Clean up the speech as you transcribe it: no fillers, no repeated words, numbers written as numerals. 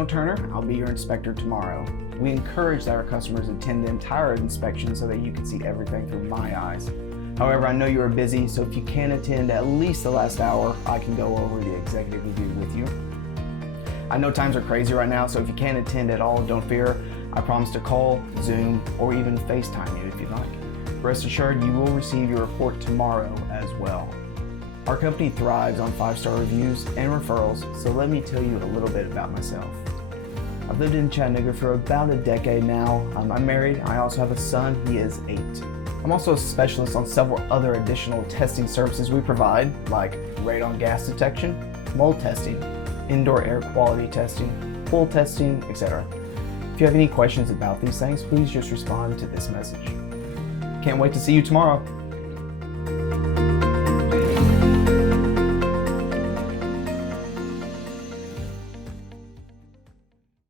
Daniel Turner. I'll be your inspector tomorrow. We encourage that our customers attend the entire inspection so that you can see everything through my eyes. However, I know you are busy, so if you can attend at least the last hour, I can go over the executive review with you. I know times are crazy right now, so if you can't attend at all, don't fear. I promise to call, Zoom, or even FaceTime you if you'd like. Rest assured, you will receive your report tomorrow as well. Our company thrives on 5-star reviews and referrals, so let me tell you a little bit about myself. I've lived in Chattanooga for about a decade now. I'm married. I also have a son. He is 8. I'm also a specialist on several other additional testing services we provide, like radon gas detection, mold testing, indoor air quality testing, pool testing, etc. If you have any questions about these things, please just respond to this message. Can't wait to see you tomorrow.